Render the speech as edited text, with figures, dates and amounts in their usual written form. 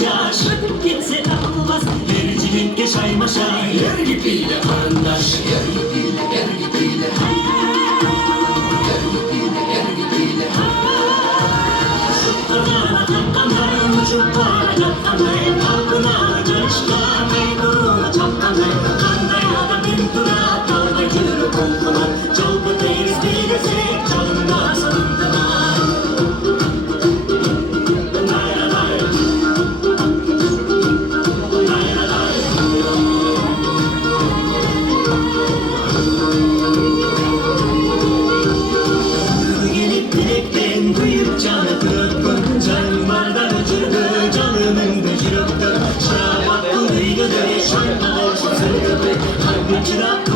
olunca şöpüp gitse de olmaz. Yercilik yaşay maşay, yer gibiyle karandaş. Yer gibiyle, yer gibiyle. Yer gibiyle, yer gibiyle. Şutlarına takkanay, uçuklara takkanay, kalkına çalışkanay, duruma çapkanay, kandaya da bin tura, kalma yürü kolkuna, çalgı deriz bir gezek, çalında salındana. Gelip dilekten duyup canı kırpın, can bardan uçurdu, canının da jürüktü. Şabat kuluydu de, şarkı olsun sırgıdı, kalbim çırak